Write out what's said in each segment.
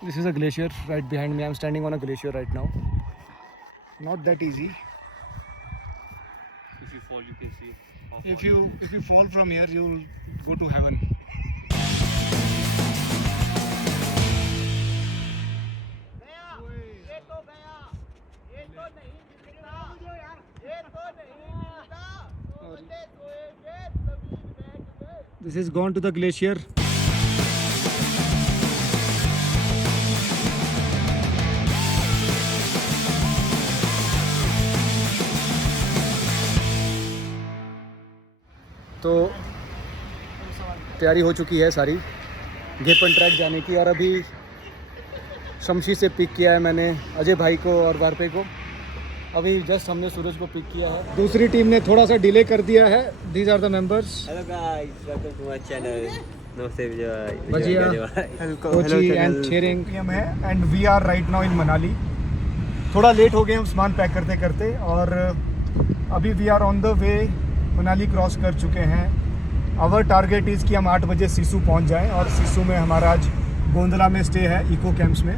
This is a glacier right behind me. I'm standing on a glacier right now. Not that easy. If you fall, you can see. If you fall from here, you'll go to heaven. This is gone to the glacier. तो तैयारी हो चुकी है सारी घेपन ट्रैक जाने की, और अभी शमशी से पिक किया है मैंने अजय भाई को और वारपे को। अभी जस्ट हमने सूरज को पिक किया है। दूसरी टीम ने थोड़ा सा डिले कर दिया है। These are the members. Hello guys, welcome to my channel. नमस्ते विजय। भजिया, कोची एंड छेरिंग है, and we are right now in Manali. थोड़ा लेट हो गए हम सामान पैक करते करते, और अभी we are on the way. Manali cross कर चुके हैं। आवर टारगेट इज़ कि हम 8 बजे सिसु पहुंच जाएं, और सिसु में हमारा आज गोंदला में स्टे है, इको कैंप्स में।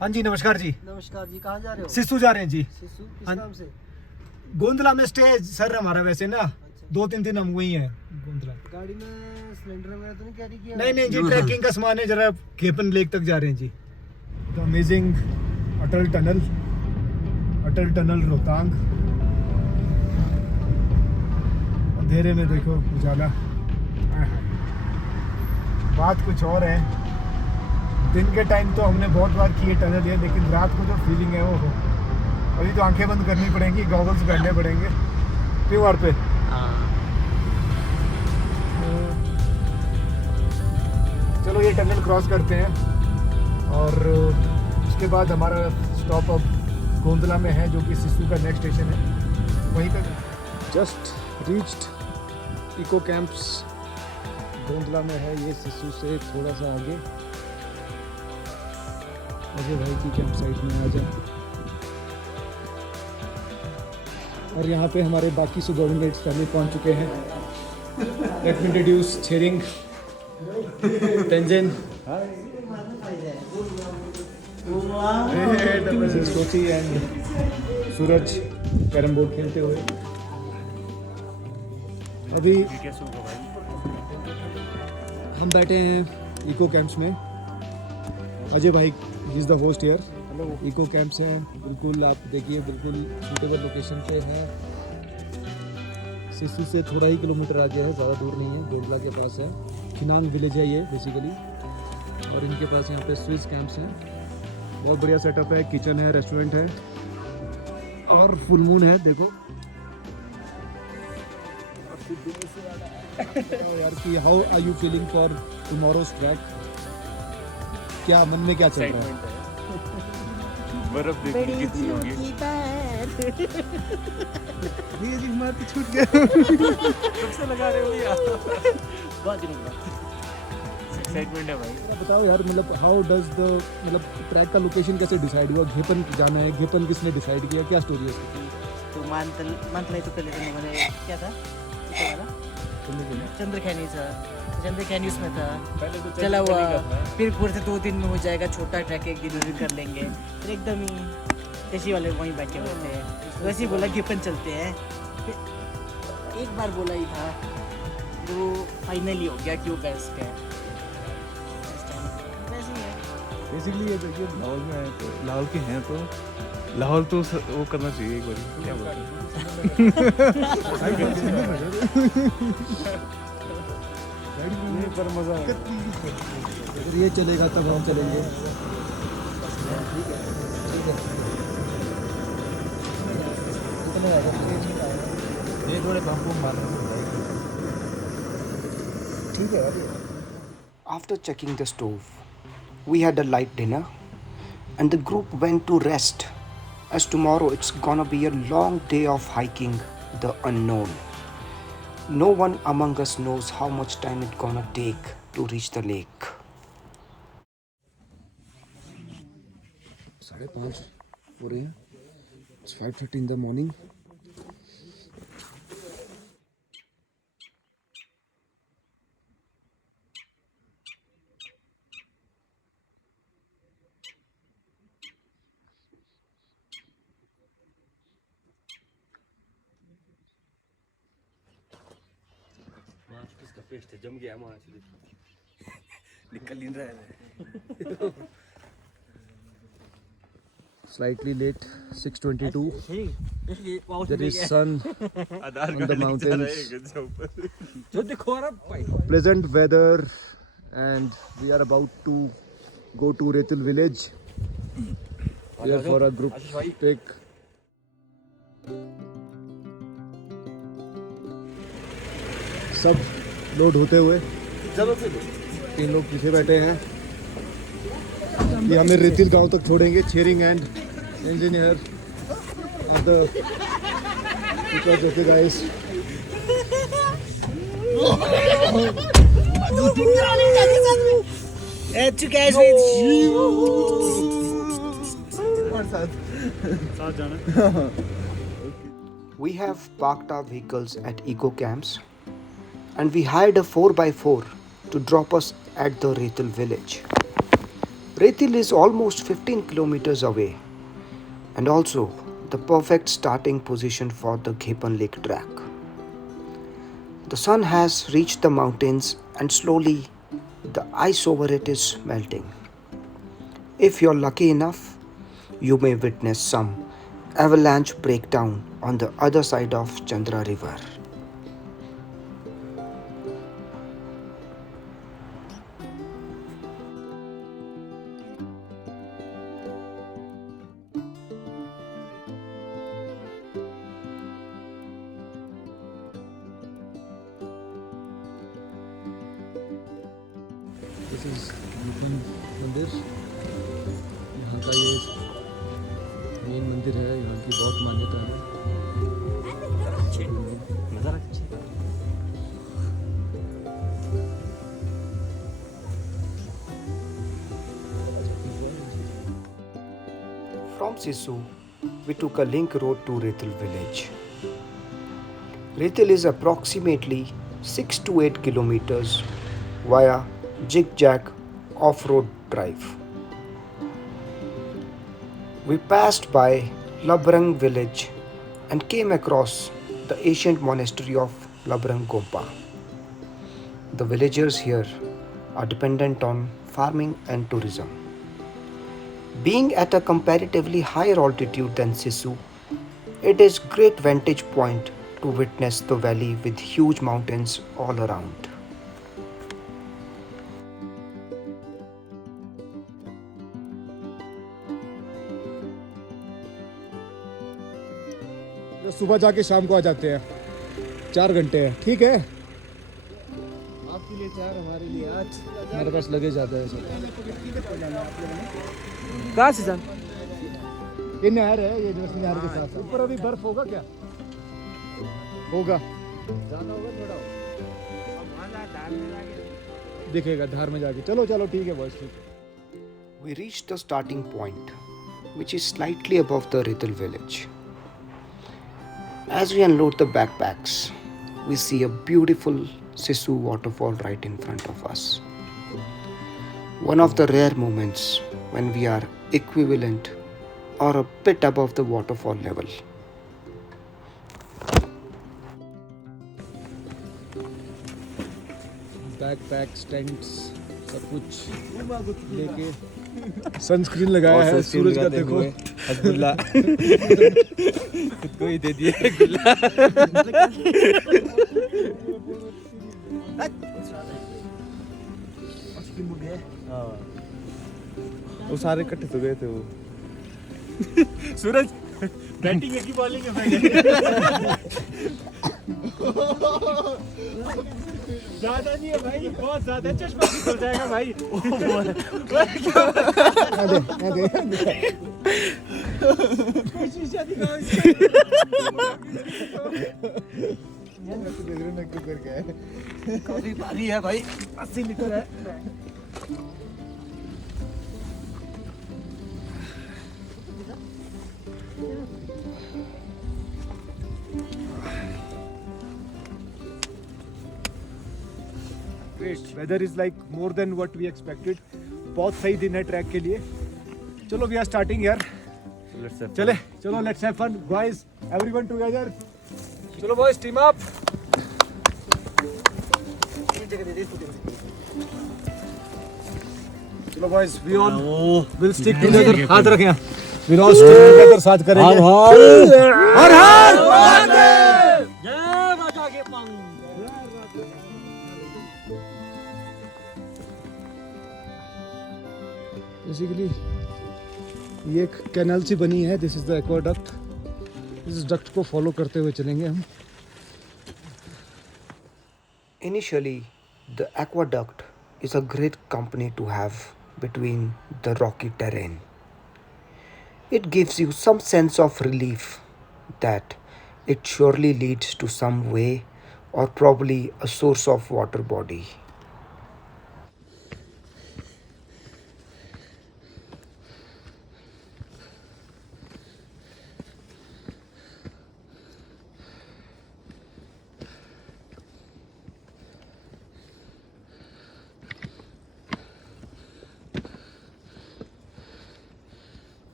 हाँ जी, नमस्कार जी। नमस्कार जी, कहाँ जा रहे हो? सिसु जा रहे हैं जी। सिसु किस हाँ। नाम से? गोंदला में स्टे सर हमारा, वैसे ना 2-3 दिन हम वही हैं गोंदला। गाड़ी में सिलेंडर वगैरह तो नहीं कैरी किया? नहीं नहीं जी, ट्रैकिंग का सामान है। जरा घेपन लेक तक जा रहे हैं जी। The amazing Atal tunnel Rohtang. अंधेरे में देखो उजाला। बात कुछ और है। दिन के टाइम तो हमने बहुत बार की है टनल ये, लेकिन रात को जो फीलिंग है वो हो। अभी तो आंखें बंद करनी पड़ेंगी, गॉगल्स पहनने पड़ेंगे। क्यों वार पे? चलो ये टनल क्रॉस करते हैं, और उसके बाद हमारा स्टॉप अब गोंदला में है, जो कि सिसु का नेक्स्ट स्टेशन है। वहीं पे just reached eco camps Gondla में है। ये सिसु से थोड़ा सा आगे। अजय भाई की कैंप साइट में आ जाए, और यहाँ पे हमारे बाकी सुबॉर्डिनेट्स पहले पहुँच चुके हैं। Let me introduce Chhering, Tenzin, Sochi and Suraj carrom board खेलते हुए। अभी हम बैठे हैं इको कैंप्स में। अजय भाई he is the host here. Eco camps हैं, बिल्कुल आप देखिए, बिल्कुल सूटेबल लोकेशन पे है। सिसु से थोड़ा ही किलोमीटर आगे है, ज़्यादा दूर नहीं है, गोंडला के पास है। खिनांग विलेज है ये बेसिकली, और इनके पास यहाँ पे स्विस कैंप्स हैं। बहुत बढ़िया सेटअप है, किचन है, रेस्टोरेंट है, और फुल मून है। देखो यार कि how are you feeling for tomorrow's track? क्या मन में क्या चल रहा है? बर्फ देखनी कितनी होगी। जी मत छूट गया। कब से लगा रहे हो भैया? बहुत दिनों बाद एक्साइटमेंट है भाई। बताओ यार, मतलब हाउ डज द, मतलब ट्रैक का लोकेशन कैसे डिसाइड हुआ? घेपन जाना है, घेपन किसने डिसाइड किया? क्या स्टोरी है इसकी? तो मंथलाई तो पहले तो मैंने क्या था चंद्रखैनी था। चंद्रखैनी उसमें था, चला हुआ। फिर फिर से 2 दिन में हो जाएगा, छोटा ट्रैक 1 दिन में कर लेंगे। फिर एकदम ही ऐसी वाले वहीं बैठे हुए थे, वैसे ही बोला घेपन चलते हैं। फिर एक बार बोला ही था, तो फाइनली हो गया कि वो बेस्ट है। वैसे ही है बेसिकली। ये देखिए, लाहौल में है तो लाहौल के हैं तो लाहौल तो वो करना चाहिए एक बार। क्या बोलते हैं? पर मजा अगर ये चलेगा तब हम चलेंगे। ये थोड़े पंप मारना ठीक है। After checking the stove, we had a light dinner and the group went to rest, as tomorrow it's gonna be a long day of hiking the unknown. No one among us knows how much time it's gonna take to reach the lake. 5:30 हो रहे हैं। It's 5:30 in the morning. Test है, जम गया हमारा चीज। निकल नहीं रहा है। Slightly late, 6:22. There is sun Aadhaar on the mountains. जो देखो रहा भाई। Pleasant weather, and we are about to go to Retil village. Here for a group pic. सब लोड होते हुए चलो चलो। 3 लोग पीछे बैठे हैं। ये हमें रेतिल गांव तक छोड़ेंगे। Chhering and engineer are the teachers of the guys. To guys with We have parked our vehicles at eco camps and we hired a 4x4 to drop us at the Retil village. Retil is almost 15 kilometers away and also the perfect starting position for the Ghepan Lake track. The sun has reached the mountains and slowly the ice over it is melting. If you're lucky enough, you may witness some avalanche breakdown on the other side of Chandra River. This is मंदिर। यहाँ का ये मेन मंदिर है। यहाँ की बहुत मान्यता है। नजारा अच्छी। From Sisu, we took a link road to Retil village. Retil is approximately 6 to 8 kilometers via zigzag off-road drive. We passed by Labrang village and came across the ancient monastery of Labrang Gompa. The villagers here are dependent on farming and tourism. Being at a comparatively higher altitude than Sisu, it is great vantage point to witness the valley with huge mountains all around. सुबह जाके शाम को आ जाते हैं। 4 घंटे है, ठीक है। आपके लिए 4, हमारे लिए 8। हमारे पास लगे जाता है सब। कहाँ से जान? ये नहर है, ये जो नहर के साथ ऊपर अभी बर्फ होगा क्या? होगा, ज़्यादा होगा थोड़ा होगा। दिखेगा धार में जाके। चलो चलो ठीक है बॉस, ठीक है। We reached the starting point, which is slightly above the Retil village. As we unload the backpacks, we see a beautiful Sisu waterfall right in front of us. One of the rare moments when we are equivalent or a bit above the waterfall level. Backpacks, tents, सब कुछ लेके सनस्क्रीन लगाया है। सूरज का देखो। हसबुल्ला खुद को ही दे दिया गुल्ला। वो सारे इकट्ठे तो गए थे वो। सूरज बैटिंग है कि बॉलिंग है? ज्यादा नहीं है भाई, बहुत ज्यादा। चश्मा हो जाएगा भाई। काफी भारी है भाई, 80 लीटर है। Weather is like more than what we expected. बहुत सही दिन है ट्रैक के लिए। चलो वी आर स्टार्टिंग यार। चले चलो, let's have fun guys, everyone together. चलो बॉयज, टीम अप। चलो boys, we all will stick together. हाथ रखें. वी ऑल स्टिक टुगेदर, साथ करेंगे. हर हर महादेव. जय राजा के पंग. बेसिकली ये एक कैनाल सी बनी है. This is the aqueduct. इस डक्ट को फॉलो करते हुए चलेंगे हम. Initially, the aqueduct is a great company to have between the rocky terrain. It gives you some sense of relief that it surely leads to some way or probably a source of water body.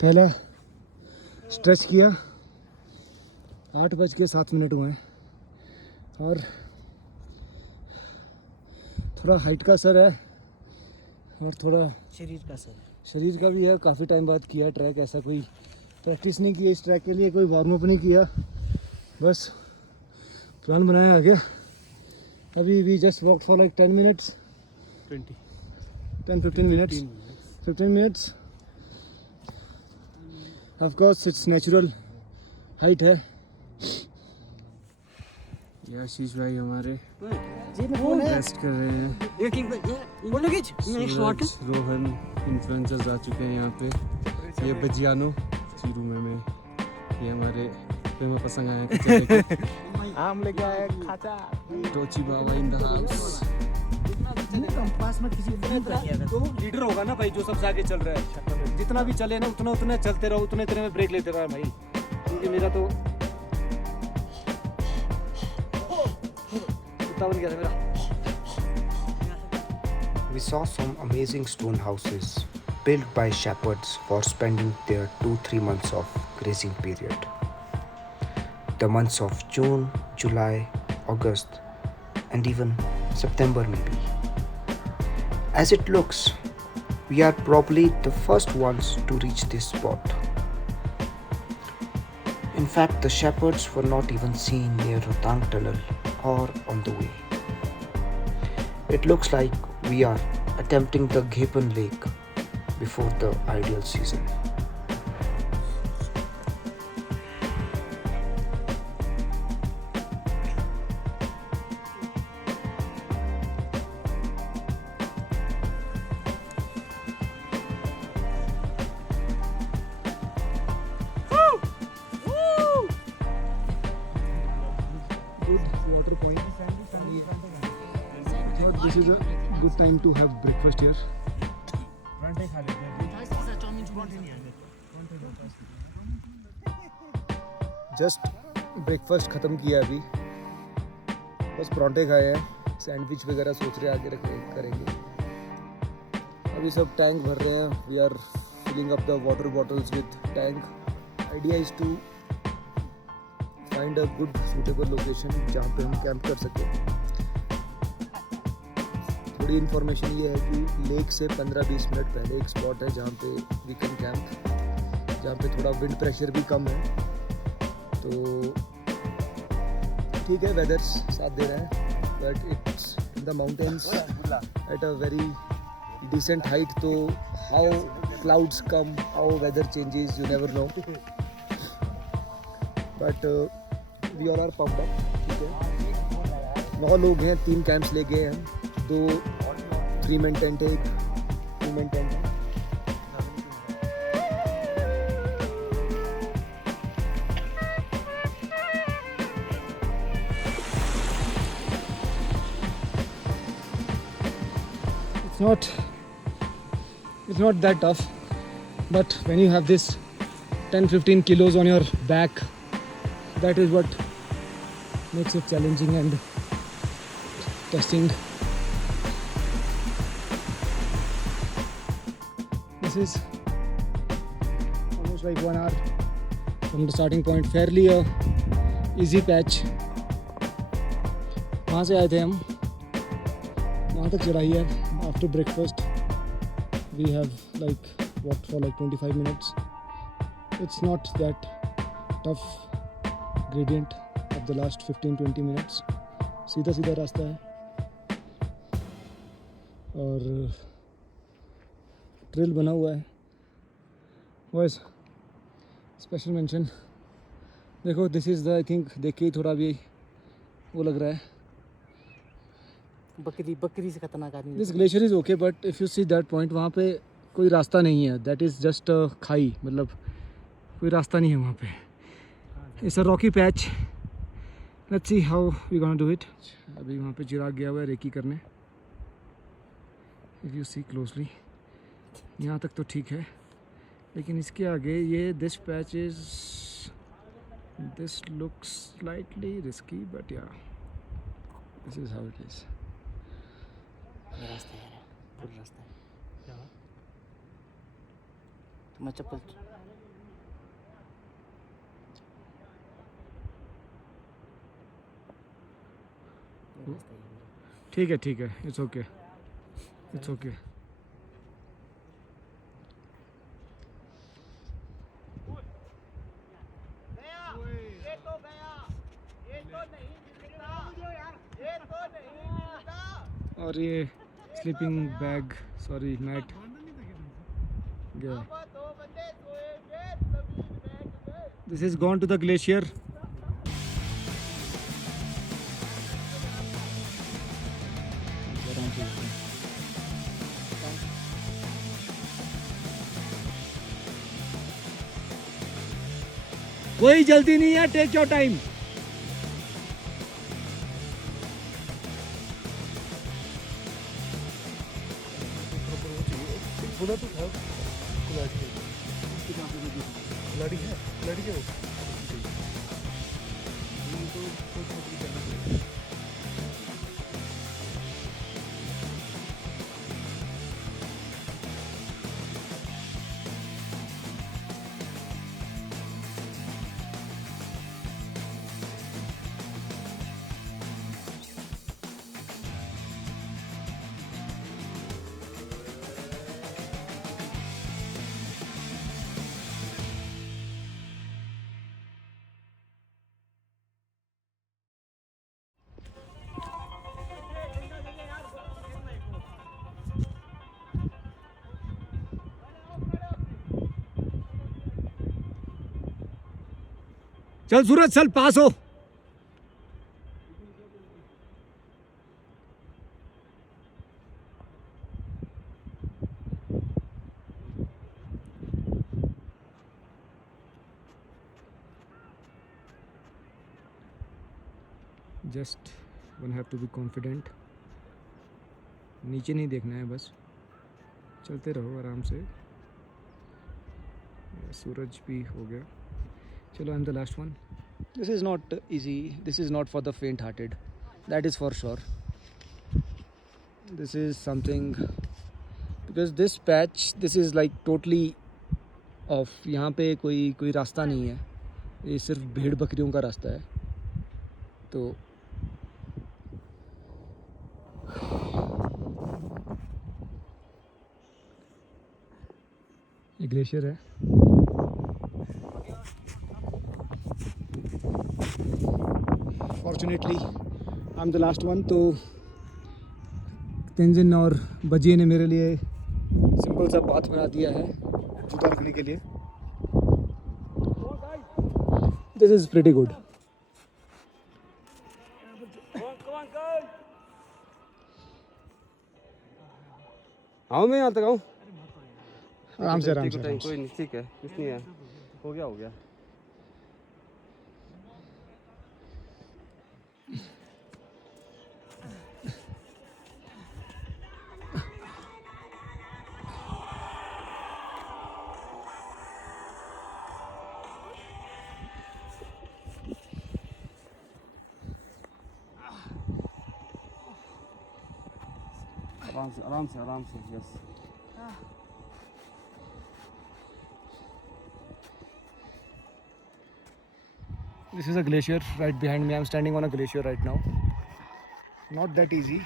पहला स्ट्रेच किया. 8:07 हुए हैं और थोड़ा हाइट का असर है और थोड़ा शरीर का सर. शरीर का भी है. काफ़ी टाइम बाद किया ट्रैक. ऐसा कोई प्रैक्टिस नहीं की इस ट्रैक के लिए, कोई वार्म अप नहीं किया, बस प्लान बनाया आगे. अभी we just walk for like 10 minutes, 15 minutes. Of course it's natural height है. ये आशीष भाई हमारे जी में कौन है? रेस्ट कर रहे हैं. ये किंग बोल लगे नेक्स्ट वाटर. सूरज, रोहन इन्फ्लुएंसर्स आ चुके हैं यहाँ पे. ये बजियानो चीरू में ये हमारे प्रेम पसंद आए हैं. आम लेके आए खाचा. टोची बाबा इन द हाउस. कंपास में किसी को कर दिया तो लीडर होगा ना भाई, जो सबसे आगे चल रहा है. जितना भी चले ना उतना चलते रहो, उतने तेरे में ब्रेक लेते रहो भाई. क्योंकि मेरा तो इतना बन गया था मेरा. We saw some amazing stone houses built by shepherds for spending their 2-3 months of grazing period. The months of June, July, August, and even September maybe. As it looks, we are probably the first ones to reach this spot. In fact, the shepherds were not even seen near Rohtang Tunnel or on the way. It looks like we are attempting the Ghepan Lake before the ideal season. Good water point. Thought this is a good time to have breakfast here. Just breakfast ख़त्म किया अभी. बस परांठे खाए हैं. सैंडविच वगैरह सोच रहे आगे करेंगे. अभी सब टैंक भर रहे हैं. We are filling up the water bottles with tank. Idea is to find a good suitable location जहाँ पे हम कैंप कर सकें. थोड़ी इन्फॉर्मेशन ये है कि लेक से 15-20 मिनट पहले एक स्पॉट है जहाँ पे वी कैन कैंप, जहाँ पे थोड़ा विंड प्रेशर भी कम है. तो ठीक है, वेदर साथ दे रहा है. But it's in the mountains at a very decent height. तो how clouds come, how weather changes, you never know. But we all are pumped up. ठीक है, 9 लोग हैं, 3 कैंप्स ले गए हम. 2 3-man टेंट है, 2-man टेंट है. It's not that tough, but when you have this 10-15 kilos on your back, that is what makes it challenging and testing. This is almost like 1 hour from the starting point. Fairly a easy patch, वहाँ से आए थे हम, वहाँ तक चढ़ाई है. After breakfast we have like walk for like 25 minutes. It's not that tough gradient of the last 15-20 minutes. सीधा सीधा रास्ता है और ट्रेल बना हुआ है. बॉयज स्पेशल मेंशन, देखो this is the, I think देख के ही थोड़ा भी वो लग रहा है. बकरी से खतरनाक आदमी. This glacier is okay but if you see that point, वहाँ पे कोई रास्ता नहीं है. दैट इज़ जस्ट खाई, मतलब कोई रास्ता नहीं है वहाँ पे. It's a rocky patch. Let's see how we gonna do it. अभी वहाँ पे चिराग गया हुआ है रेकी करने. इफ़ यू सी क्लोजली, यहाँ तक तो ठीक है, लेकिन इसके आगे ये this patch is, this looks slightly risky but yeah this is how it is. रास्ता है, पूरा रास्ता है. मैं चप्पल ठीक है, ठीक है, इट्स ओके, इट्स ओके. और ये स्लीपिंग बैग, सॉरी मैट गया. This is gone to the glacier. कोई जल्दी नहीं है, टेक योर टाइम. चल सूरज, चल पास हो. Just one have to be confident. नीचे नहीं देखना है, बस चलते रहो आराम से. सूरज भी हो गया. चलो, I am the last one. This is not easy, this is not for the फेंट hearted, that is for sure. This is something, because this patch, this is like totally off. यहाँ पे कोई रास्ता नहीं है, ये सिर्फ भेड़ बकरियों का रास्ता है. तो ये ग्लेशियर है. Fortunately I am the last one. तो तेंजिन और बजिए ने मेरे लिए सिंपल सा पाथ बना दिया है जूता रखने के लिए. This is pretty good. आओ, मैं यहाँ तक आऊँ. आराम से, आराम से, आराम से. कोई नहीं, ठीक है, कुछ नहीं है, हो गया, हो गया. आराम से, आराम से, आराम से. Yes. This is a glacier right behind me. I'm standing on a glacier right now. Not that easy.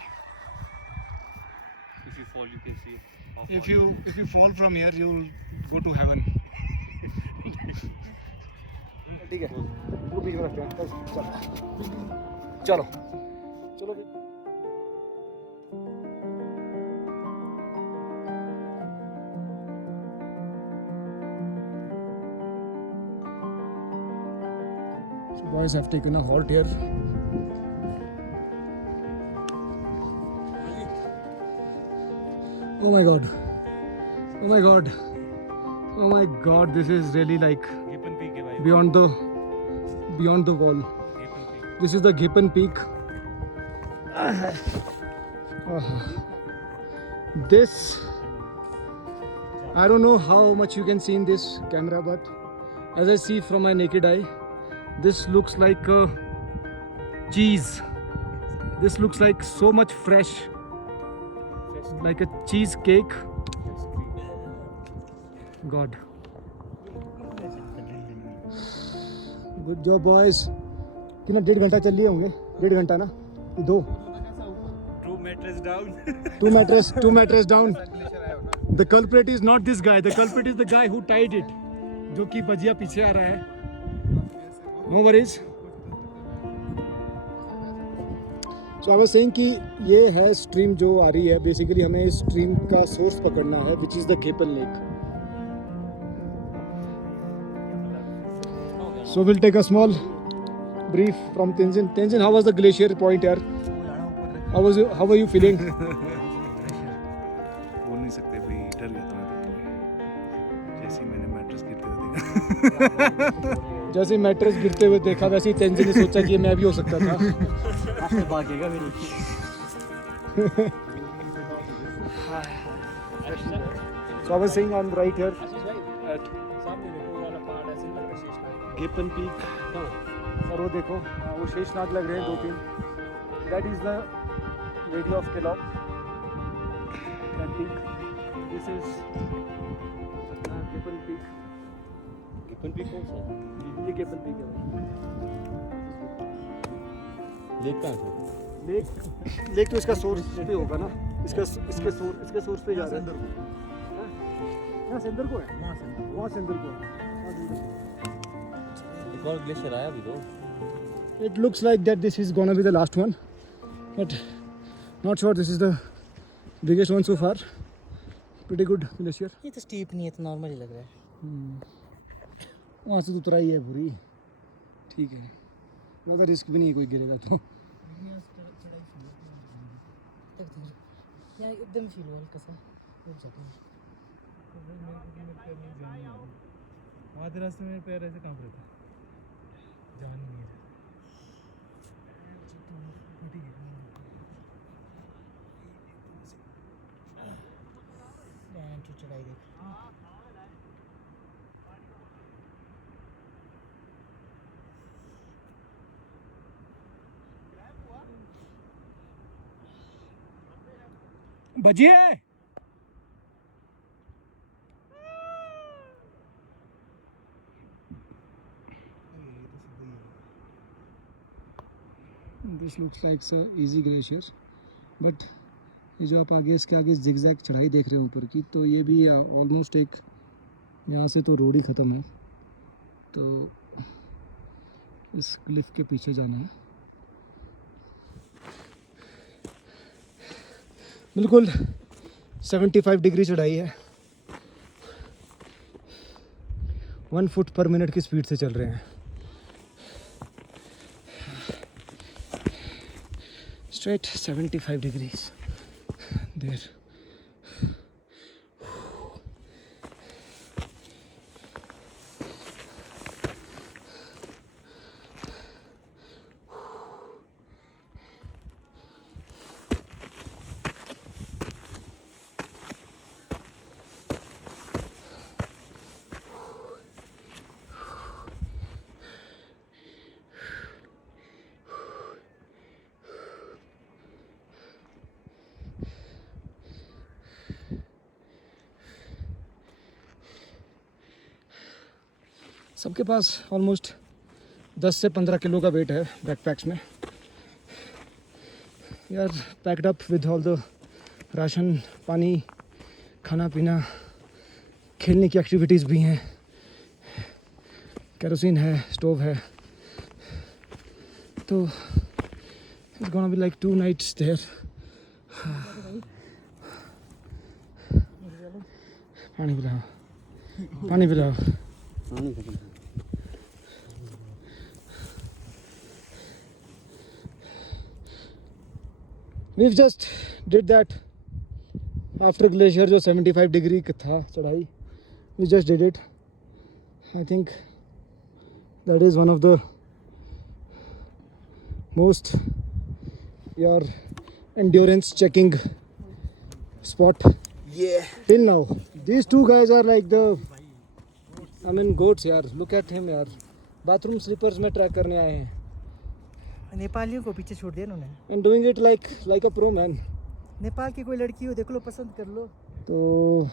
If you fall, you can see. If you fall from here, you'll go to heaven. ठीक है वो बीच में रखते हैं बस चलो चलो चलो So boys have taken a halt here. Oh my god. Oh my god. Oh my god, this is really like Gippen Peak है भाई. beyond the wall. Gippen Peak. This is the Gippen Peak. This I don't know how much you can see in this camera, but as I see from my naked eye, this looks like cheese. This looks like so much fresh, like a cheesecake. God. Good job, boys. कितना 1.5 घंटा चल लिए होंगे 1.5 घंटा ना 2 Two mattress down. 2 mattress down. The culprit is not this guy. The culprit is the guy who tied it. जो कि बजिया पीछे आ रहा है. No worries. So I was saying कि ये है स्ट्रीम जो आ रही है. Basically हमें इस स्ट्रीम का सोर्स पकड़ना है, which is the Gippen Lake. So we'll take a small brief from Tenzin. Tenzin, how was the glacier point here? How were you feeling? बोल नहीं सकते भाई, डर गया था मैं तो. जैसे ही मैंने मैट्रेस गिरते हुए देखा. जैसे मैट्रेस गिरते हुए देखा वैसे ही तेंजिन ने सोचा कि ये मैं भी हो सकता था. आफ्टर भागेगा मेरी. So I was saying I'm right here at Gippen Peak. और वो देखो वो शेषनाग लग रहे हैं 2-3. That is the Lady of Kellogg. That peak. This is Gippen Peak. Gippen Peak कौन सा? ये Gippen Peak है भाई. लेक कहाँ से? लेक तो इसका सोर्स पे होगा ना. इसके सोर्स पे जा रहा है. यहाँ सेंदर को है. वहाँ सेंदर को है. एक और ग्लेशियर आया अभी तो. It looks like that this is gonna be the last one, but not sure this is the biggest one so far. Pretty good glacier. ये तो स्टीप नहीं है, तो नॉर्मल ही लग रहा है. वहाँ से तो उतराई है पूरी. ठीक है. ज़्यादा रिस्क भी नहीं है कोई गिरेगा तो. यहाँ एकदम फील हो हल्का सा. आधे रास्ते में पैर ऐसे कांप रहे थे. जान नहीं है. चढ़ाई देख. बजिए. This looks like a easy glacier, but ये जो आप आगे इसके आगे जिगजैग चढ़ाई देख रहे हो ऊपर की, तो ये भी ऑलमोस्ट एक यहाँ से तो रोड ही ख़त्म है. तो इस क्लिफ के पीछे जाना है. बिल्कुल 75 डिग्री चढ़ाई है. 1 फुट पर मिनट की स्पीड से चल रहे हैं. Straight 75 degrees there. सबके पास ऑलमोस्ट 10 से 15 किलो का वेट है बैकपैक्स में यार. Packed up with all the ration, पानी, खाना पीना, खेलने की एक्टिविटीज़ भी हैं, केरोसिन है, स्टोव है. तो it's gonna be like 2 nights there. पानी पिलाओ, पानी पिलाओ. We just did that after glacier जो 75 डिग्री का था चढ़ाई. We just did it. I think that is one of the most your endurance checking spot. Yeah. Till now, these two guys are like the, I mean goats यार. Look at him यार. Bathroom slippers में ट्रैक करने आए हैं. नेपालियों को पीछे छोड़ दिया उन्होंने. And doing it like a pro man. Nepal की कोई लड़की हो देख लो, पसंद कर लो. तो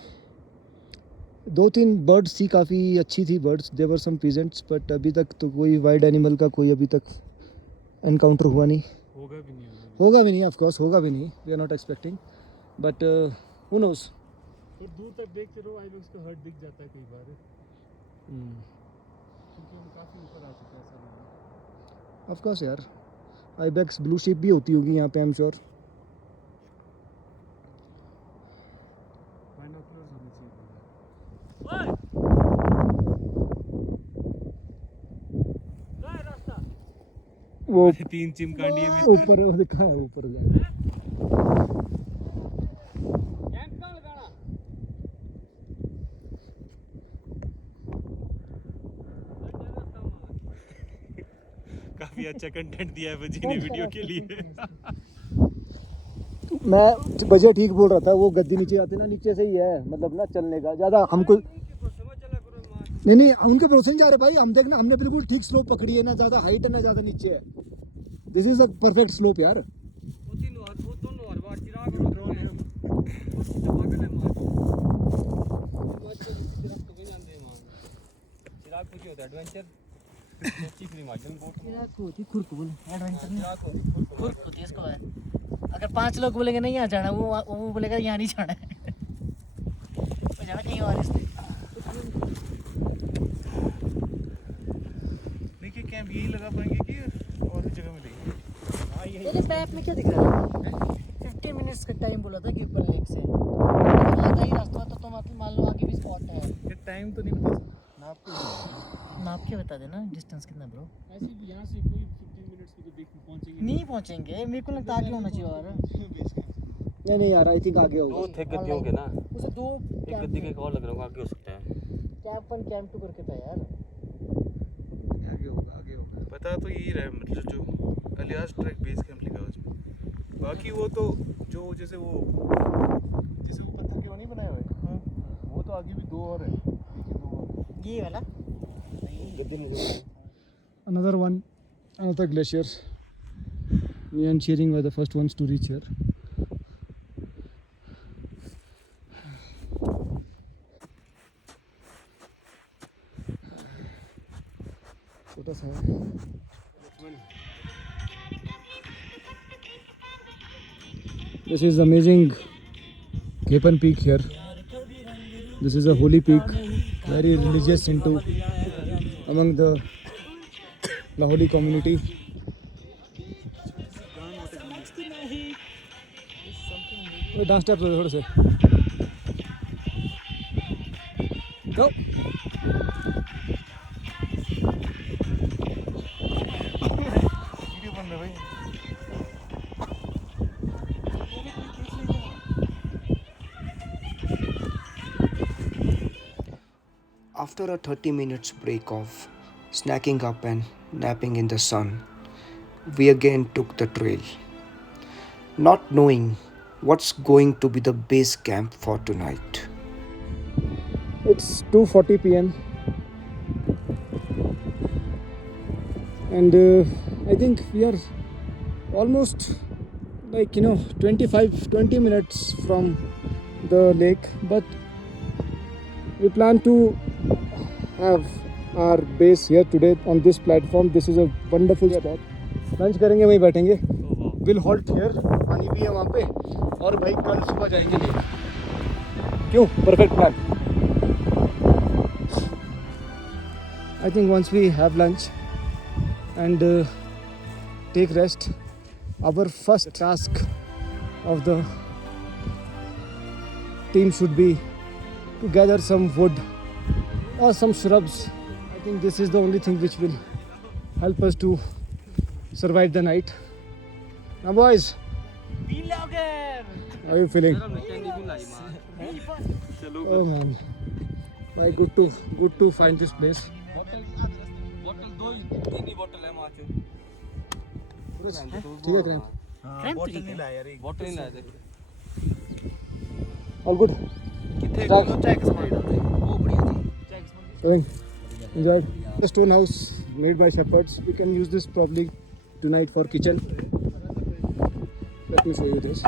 2-3 बर्ड्स थी, काफ़ी अच्छी थी birds. There were some pheasants, but अभी तक तो कोई वाइल्ड एनिमल का कोई अभी तक एनकाउंटर हुआ नहीं. होगा भी नहीं ऑफ कोर्स, होगा भी नहीं. We are not expecting, but who knows. और दूर तक देखते रहो, आइबेक्स का हर्ट दिख जाता है कई बार, क्योंकि हम काफ़ी ऊपर आ चुके हैं ऐसा. ऑफ कोर्स यार, आइबेक्स ब्लू शीप भी होती होगी यहाँ पे, आई एम श्योर. बाइनोकुलर्स होने चाहिए. वो 3 चिमकांडी में ऊपर वो दिखा है, ऊपर गया. काफी अच्छा कंटेंट दिया है बजी ने वीडियो के लिए. मैं बजे ठीक बोल रहा था. वो गद्दी नीचे आती ना, नीचे से ही है मतलब ना चलने का ज़्यादा हमको नहीं उनके भरोसे नहीं जा रहे भाई. हम देखना, हमने बिल्कुल ठीक स्लोप पकड़ी है, ना ज़्यादा हाइट है ना ज़्यादा नीचे है. This is a perfect slope यार. अगर 5 लोग बोलेंगे नहीं यहाँ जाना, वो बोलेगा यहाँ नहीं जाना है. वो जाना कहीं और. देखिए कैंप यही लगा पाएंगे कि और भी जगह मिलेगी. तेरे मैप में क्या दिख रहा है? 15 मिनट्स का टाइम बोला था कि ऊपर लेक से आधा ही रास्ता तो मतलब मान लो आगे भी स्पॉट है. ये टाइम तो नहीं बता सकता. नाप के बता देना डिस्टेंस कितना ब्रो. ऐसे भी यहाँ से कोई 15 मिनट्स की तो देख पहुंचेंगे नहीं पहुंचेंगे, मेरे को लगता है आगे होना चाहिए. और नहीं यार, आई थिंक आगे होगा. 2 थे गद्दी होंगे ना, उसे 2 एक गद्दी के और लग रहा होगा, आगे हो सकता है. कैंप 1 कैंप 2 करके था यार. आगे होगा, आगे होगा. पता तो यही रहा है, मतलब जो अलियास ट्रैक बेस कैंप लिखा है उसमें. बाकी वो तो जो जैसे वो पत्थर के वो नहीं बनाए हुए, वो तो आगे भी 2 और है. ये वाला Another one, another glacier. Me and Cheering were the first ones to reach here. छोटा सा है. This is amazing Kepan Peak here. This is a holy peak, very religious into among the Lahori community. Dance steps थोड़े से go. Video बन रहा है भाई. After a 30 minutes break of snacking up and napping in the sun, we again took the trail, not knowing what's going to be the base camp for tonight. It's 2:40 p.m. and I think we are almost like 20 minutes from the lake, but we plan to have our base here today on this platform. This is a wonderful spot. Lunch करेंगे वहीं बैठेंगे. We'll halt here. पानी भी है वहाँ पे और भाई कल सुबह जाएंगे ले. क्यों? Perfect plan. I think once we have lunch and take rest, our first task of the team should be to gather some wood or some shrubs. I think this is the only thing which will help us to survive the night. Now boys, how are you feeling? Oh man, why good to find this place. ठीक है cramp. Bottle नहीं लाया यार, एक बॉटल नहीं लाया. All good. कितने Start. Kilo चाय किसमें डालते हैं? वो बढ़िया थी. Doing. Enjoyed. The stone house made by shepherds. We can use this probably tonight for kitchen. Let me show you this.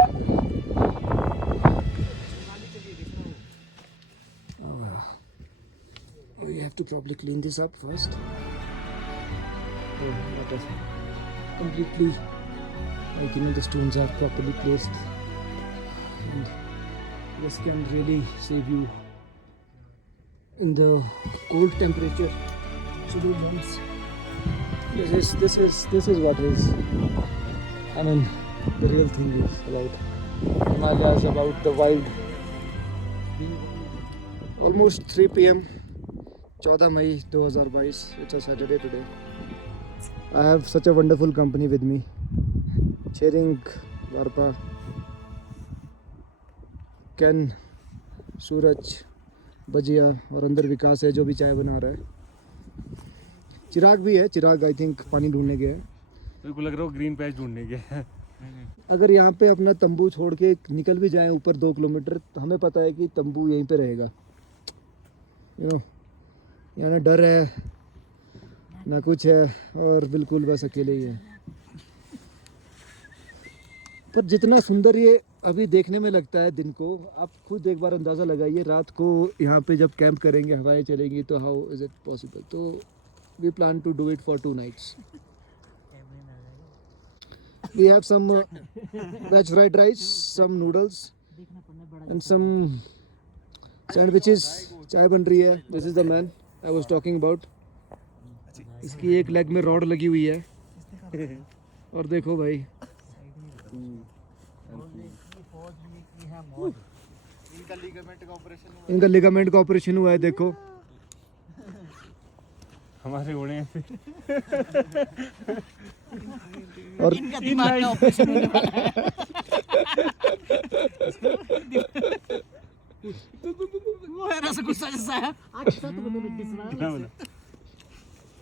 We have to probably clean this up first. Oh, not as completely. Like the stones are properly placed, and this can really save you in the cold temperature. Absolute months. This is what is. I mean, the real thing is about Himalayas, about the wild. Almost 3 p.m. 14 May 2022. It's a Saturday today. I have such a wonderful company with me. Chering, Varpa, Ken, सूरज, बजिया और अंदर विकास है जो भी चाय बना रहा है. चिराग भी है. चिराग आई थिंक पानी ढूंढने गया है. मेरे को लग रहा है ग्रीन पैच ढूंढने गया है. अगर यहाँ पे अपना तंबू छोड़ के निकल भी जाए ऊपर 2 किलोमीटर तो हमें पता है कि तंबू यहीं पे रहेगा. यू नो, यहाँ ना डर है ना कुछ है और बिल्कुल बस अकेले ही है. पर जितना सुंदर ये अभी देखने में लगता है दिन को, आप खुद एक बार अंदाज़ा लगाइए रात को यहाँ पे जब कैंप करेंगे, हवाएं चलेंगी तो हाउ इज़ इट पॉसिबल. तो we plan to do it for 2 nights. We have some veg fried rice, some noodles and some sandwiches. चाय बन रही है. This is the man I was talking about. इसकी एक लेग में रॉड लगी हुई है और देखो भाई इनका लिगामेंट का ऑपरेशन हुआ है. देखो हमारे घोड़े हैं. और इनका दिमाग का ऑपरेशन होने वाला है. वो है रसगुल्ला जैसा है. आज साथ में मिट्टी सुना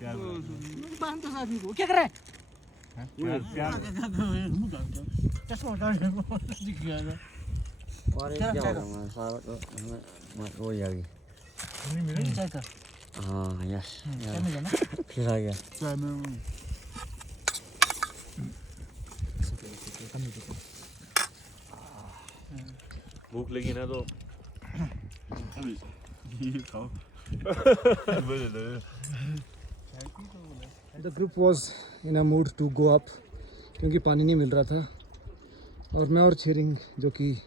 क्या बांध दो आदमी को. क्या कर रहा है? चश्मा हटा दे. दिख गया है. और क्या होगा वो ही आ गई. चाय का. हाँ यस चाय में जाना. फिर आ गया. चाय में भूख लगी ना तो ये खाओ. The group was in a mood to go up क्योंकि पानी नहीं मिल रहा था. और मैं और छेरिंग जो कि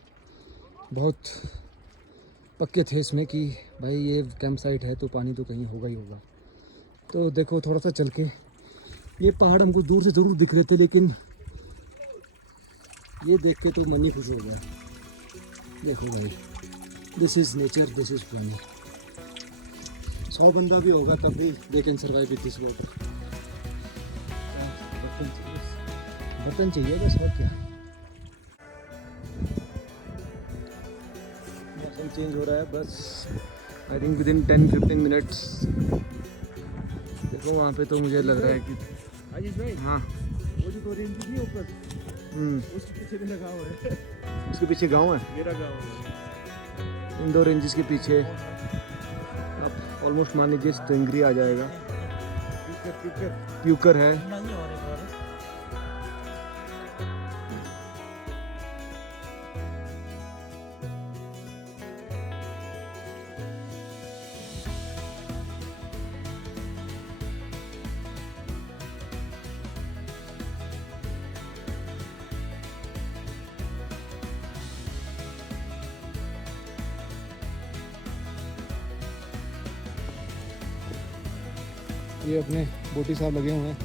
बहुत पक्के थे इसमें कि भाई ये कैंप साइट है तो पानी तो कहीं होगा ही होगा. तो देखो थोड़ा सा चल के ये पहाड़ हमको दूर से ज़रूर दिख रहे थे लेकिन ये देख के तो मन ही खुश हो गया. देखो भाई, this is nature, this is planning. 100 बंदा भी होगा तब भी they can survive with this water. बर्तन चाहिए बस और क्या. मौसम चेंज हो रहा है बस. आई थिंक विद इन 10-15 मिनट्स. देखो वहाँ पे तो मुझे लग रहा है कि आजीज भाई, हाँ वो जो रेंज थी ऊपर, उसके पीछे मेरा गाँव है. उसके पीछे गाँव है. मेरा गाँव है. इन 2 रेंजेस के पीछे आप ऑलमोस्ट मान लीजिए स्टिंगरी आ जाएगा. प्यूकर है. ये अपने बोटी साहब लगे हुए हैं।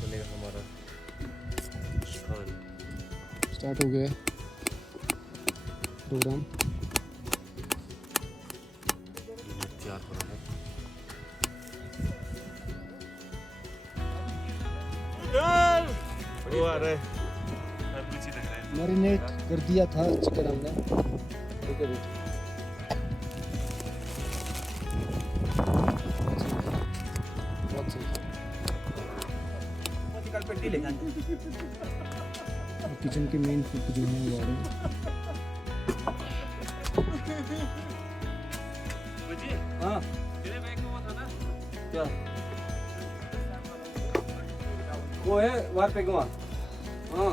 बनेगा हमारा खान। स्टार्ट हो गया है प्रोग्राम। तैयार हो रहा है। वो आ रहा है, अब कुछ ही लग रहा है। मैरिनेट कर दिया था चिकन हमने। बहुत सही। किचन के मेन कुक जो हैं वो आ रहे हैं। हाँ क्या वो है वार पे गवा। हाँ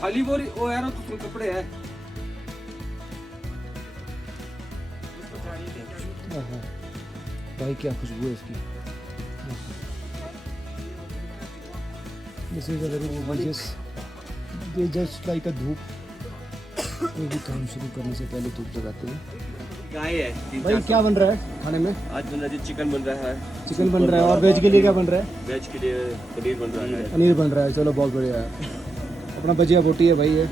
खाली बोरी वो यार तो कपड़े है। आहा, भाई क्या खुशबू है इसकी। This is a very delicious. ये जस्ट लाइक अ धूप। कोई भी काम शुरू करने से पहले धूप जगाते हैं। गाय है भाई क्या बन रहा है खाने में? आज बन रहा है, चिकन बन रहा है। चिकन बन रहा है। और वेज के लिए क्या बन रहा है? वेज के लिए पनीर बन रहा है। पनीर बन रहा है। चलो बहुत बढ़िया है। अपना भजिया बोटी है भाई। ये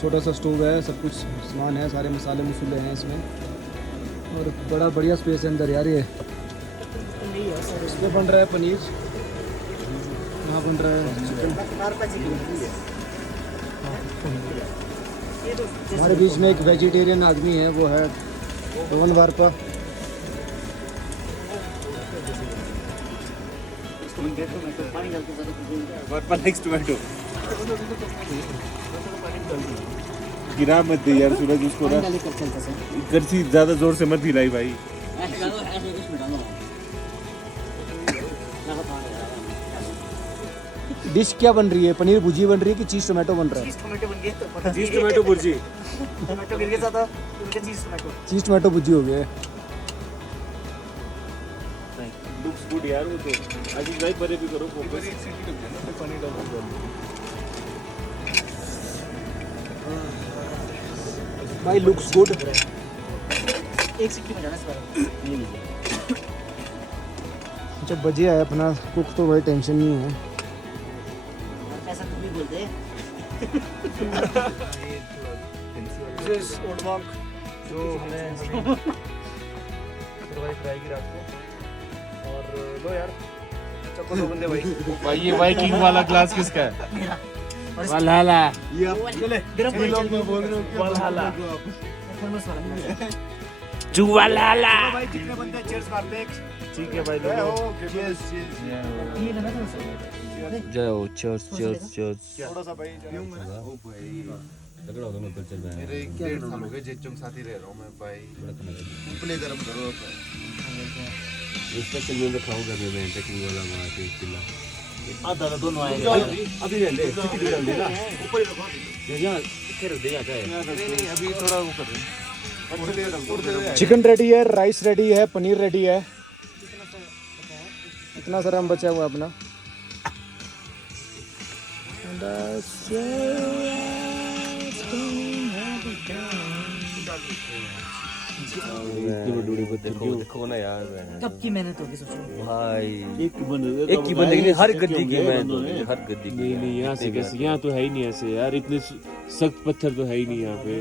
छोटा सा स्टोव है, सब कुछ सामान है, सारे मसाले मसूले हैं इसमें। और बड़ा बढ़िया स्पेस है अंदर यार। ये इसमें बन रहा है पनीर, यहाँ बन रहा है चिकन। हमारे बीच में एक वेजिटेरियन आदमी है, वो है रोहन वारपा। नेक्स्ट टोमेटो गिरा मत दे यार सूरज उसको ना, इधर से ज्यादा जोर से मत हिलाई भाई। डिश क्या बन रही है? पनीर भुजी बन रही है कि चीज टोमेटो बन रहा है? टोमेटो बन गया। चीज टोमेटो भुर्जी। टोमेटो गिर गया था, उनका चीज टोमेटो। चीज टोमेटो भुजी हो गया। लुक्स गुड यार वो तो। अजीज भाई परे भी करो फोकस। भाई लुक्स गुड। एक सिक्की में जाना इस बार। जब बजे आए अपना कुक तो भाई टेंशन नहीं है। ऐसा तुम भी बोलते हैं। दिस इज ओल्ड मॉन्क जो हमें सर्वाइव कराएगी रात को। और लो यार चक्को दो बंदे भाई। भाई ये वाइकिंग वाला ग्लास किसका है? वाला ये आप चले गरम पानी लोग मैं बोल रहा हूँ वाला थर्मस वाला। जुवाला भाई कितने बंदे चीयर्स मारते हैं? ठीक है भाई जय लो। हो चीयर्स चीयर्स। ये लेना था उसको। जय हो चर्च चर्च चर्च। थोड़ा सा भाई पीऊंगा ना। ओ भाई तगड़ा होगा मैं कल्चर में मेरे 1.5 साल हो गए जेचोंग साथ ही रह रहा हूँ मैं भाई। उपले गरम करो स्पेशल में रखाऊंगा मैं टेकिंग वाला वहां पे किला आधा तो दोनों आएंगे अभी रहने सिटी भी रहने ना ऊपर ही रखो यहाँ इतने रख देगा क्या है नहीं अभी थोड़ा वो कर रहे हैं। चिकन रेडी है, राइस रेडी है, पनीर रेडी है। इतना सारा हम बचा हुआ है अपना। इतनी बड़ी बड़ी देखो देखो ना यार कब की मेहनत होगी सोचो। भाई एक की बंदे की हर गद्दी की मेहनत होगी हर गद्दी की नहीं यहाँ से कैसे, यहाँ तो है ही नहीं ऐसे यार। इतने सख्त पत्थर तो है ही नहीं यहाँ पे।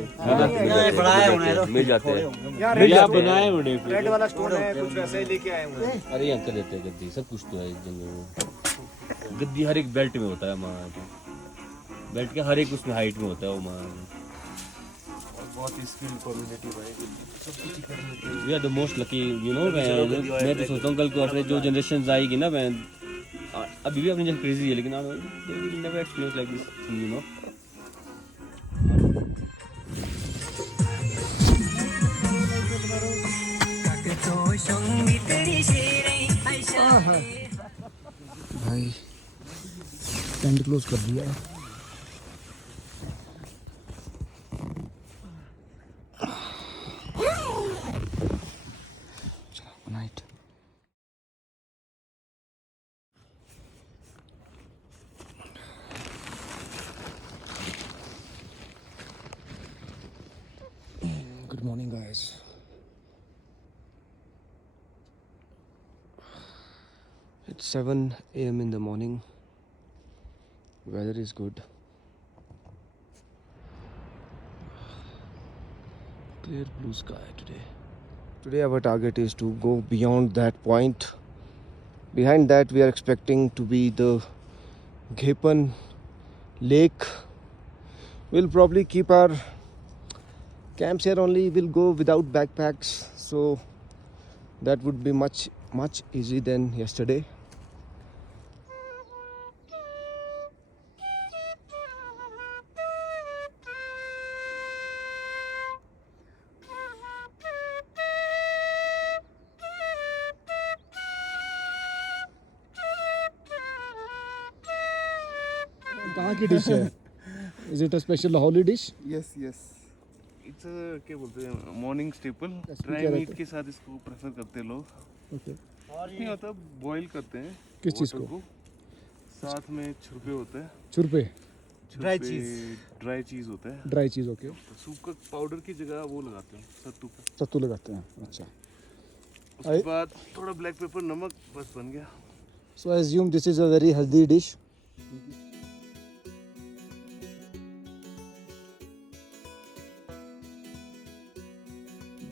मिल जाते हैं यहाँ बनाए होने पे रेड वाला स्टोन है, कुछ वैसे ही लेके आए हुए हैं। अरे यहाँ कर देते हैं गद्दी सब कुछ तो है इस जगह में। गद्दी हर एक बेल्ट में होता है वहाँ पे। बेल्ट के हर एक उसमें हाइट में होता है वो वहाँ। बहुत ही स्किल कम्युनिटी भाई। We are the most lucky you know. मैं तो सोचता हूँ कल को अपने जो जनरेशन आएगी ना, मैं अभी भी अपनी जन क्रेजी है लेकिन never experience like this you know. भाई टेंट क्लोज कर दिया। Good night. Good morning guys. It's 7 a.m. in the morning. Weather is good. Clear blue sky today. Today our target is to go beyond that point. Behind that we are expecting to be the Ghepan lake. We'll probably keep our camps here only. We'll go without backpacks, so that would be much easy than yesterday. कहाँ की डिश है? Is it a special Lahori dish? Yes yes it's क्या बोलते हैं morning staple Recipe dry क्या मीट रहता के साथ इसको प्रेफर करते हैं लोग Okay. नहीं होता बॉईल करते हैं किस चीज़ water को? साथ में छुरपे होते हैं छुरपे, ड्राई चीज़ होता है ड्राई चीज़. ओके. सूप का पाउडर की जगह वो लगाते हैं सत्तू का सत्तू लगाते हैं. अच्छा. उसके बाद थोड़ा ब्लैक पेपर नमक बस बन गया So I assume this is a very healthy dish.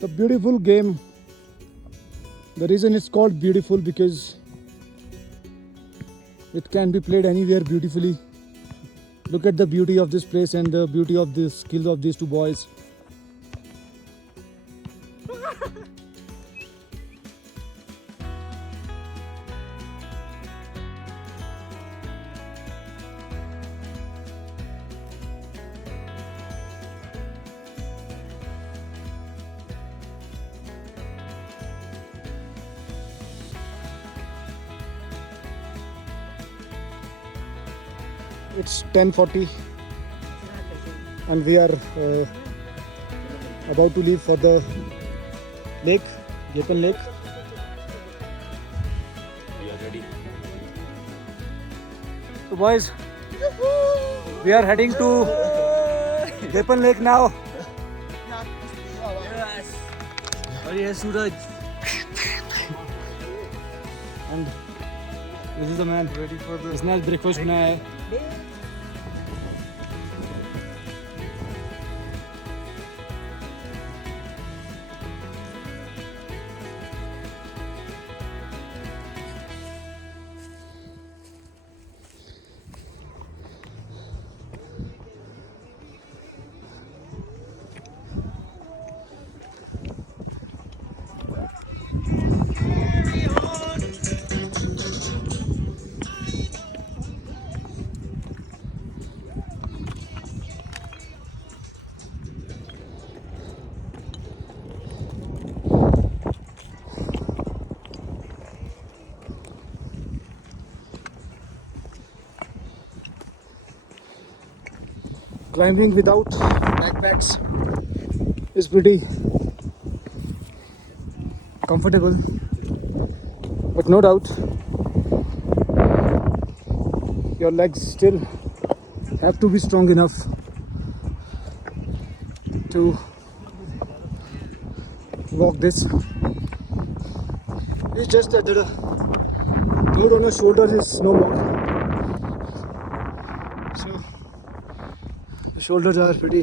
The beautiful game. The reason it's called beautiful because it can be played anywhere beautifully. Look at the beauty of this place and the beauty of the skills of these two boys. It's 10:40 and we are about to leave for the lake, Ghepan Lake. We are ready. So boys, we are heading to Ghepan Lake now. और ये सूरज. And this is the man ready for the इसने आज breakfast बनाया है. Climbing without backpacks is pretty comfortable, but no doubt your legs still have to be strong enough to walk this. It's just that the load on your shoulders is no more. So the shoulders are pretty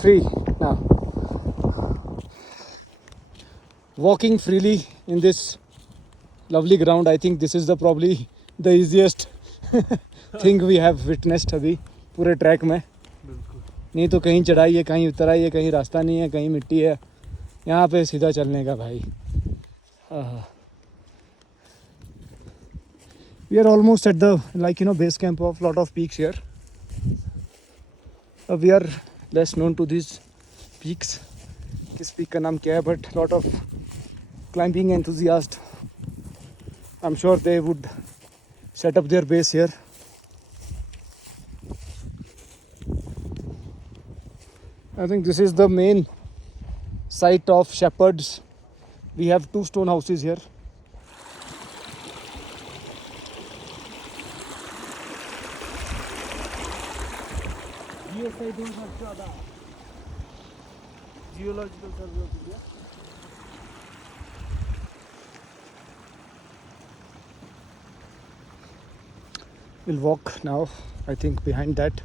free now. Walking freely in this lovely ground, I think this is the probably the easiest thing we have witnessed अभी पूरे ट्रैक में. नहीं तो कहीं चढ़ाई है, कहीं उतराई है, कहीं रास्ता नहीं है, कहीं मिट्टी है. यहाँ पे सीधा चलने का भाई. We are almost at the base camp of lot of peaks here. We are less known to these peaks. किस peak का नाम क्या है, but lot of climbing enthusiasts. I'm sure they would set up their base here. I think this is the main site of shepherds. We have 2 stone houses here. Geological Survey of India. We'll walk now, I think, behind that.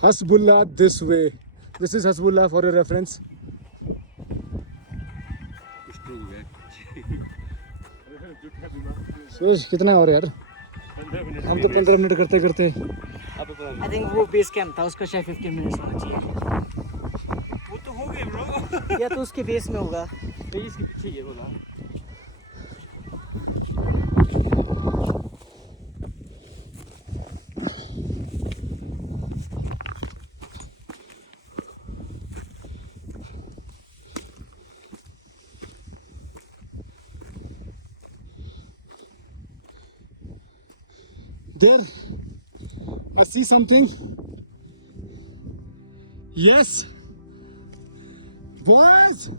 Hasbullah this way. This is Hasbullah for your reference. सूरज कितना हो रहा है यार? हम तो 15 मिनट करते करते I think वो बेस कैंप था, उसका शायद 15 मिनट्स होना चाहिए। वो तो हो गए ब्रो। या तो उसके बेस में होगा। बेस के पीछे ये बोला। There, I see something. Yes, boys,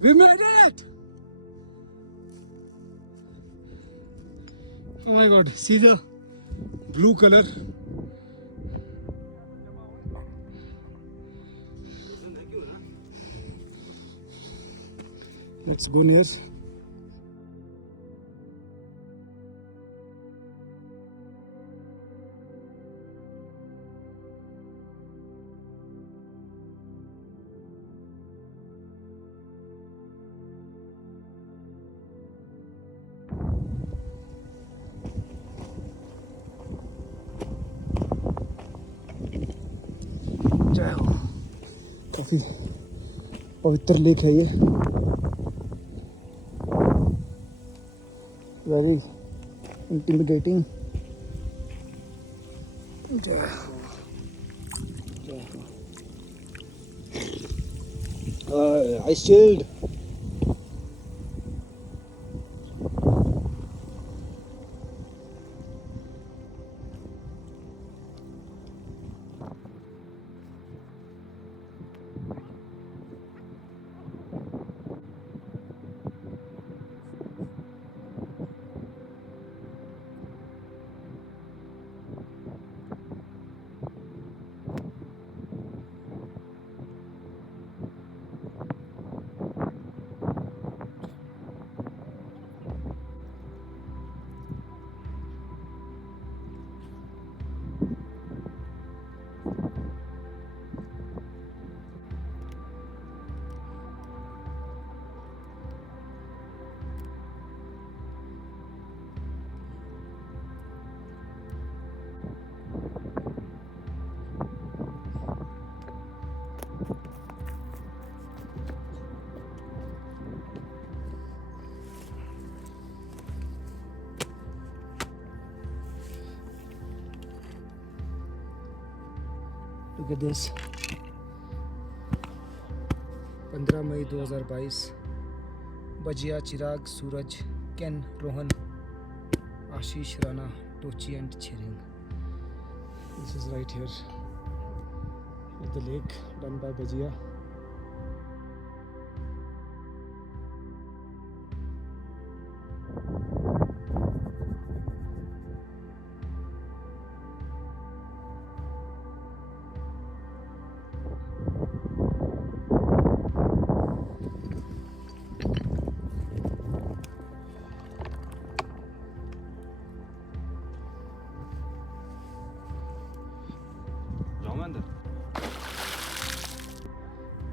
we made it. Oh my God! See the blue color. Let's go near. जय हो। काफी पवित्र लेक है ये, वेरी इंटिमिडेटिंग। जय हो, जय हो। Ice chilled. Look at this. 15 मई 2022। Bajiya, Chirag, Suraj, Ken, Rohan, Ashish, Rana, Tochi and Chering. This is right here at the lake done by Bajia.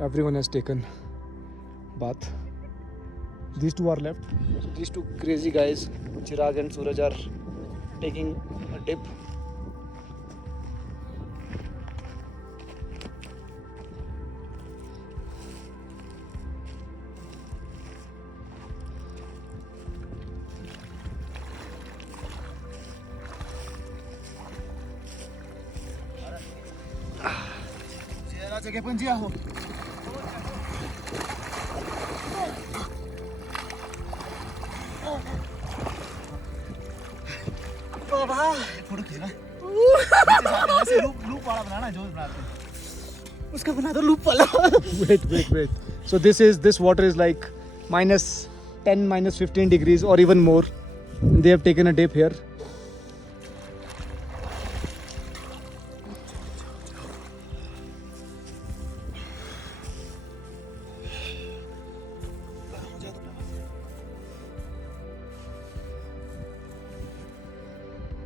Everyone has taken bath. These two are left. So these two crazy guys, Chirag and Suraj, are taking a dip. जगह पंजिया हो। फोटो खींचना। ऐसे लूप वाला बनाना जो बनाते हैं। उसका बना दो लूप वाला। Wait. So this water is like -10, -15 degrees or even more. And they have taken a dip here.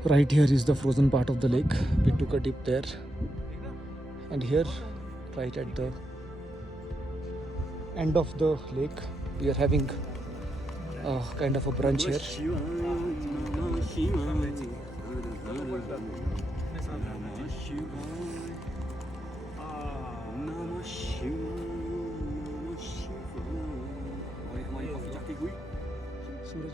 Right here is the frozen part of the lake. We took a dip there, and here, right at the end of the lake, we are having kind of a brunch here. Suraj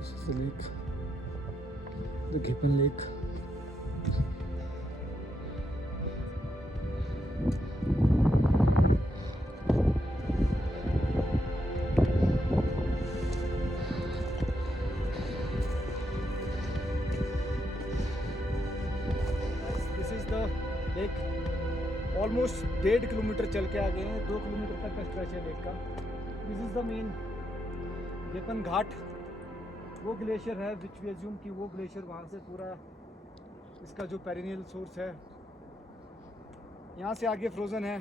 This is the lake, the Gippen Lake. This is the lake. Almost 1.5 किलोमीटर चल के आ गए हैं. 2 किलोमीटर तक का स्ट्रेच है लेक का. This is the main गेपन घाट. वो ग्लेशियर है विच वी एज्यूम कि वो ग्लेशियर वहाँ से पूरा इसका जो पेरिनियल सोर्स है यहाँ से आगे फ्रोज़न है.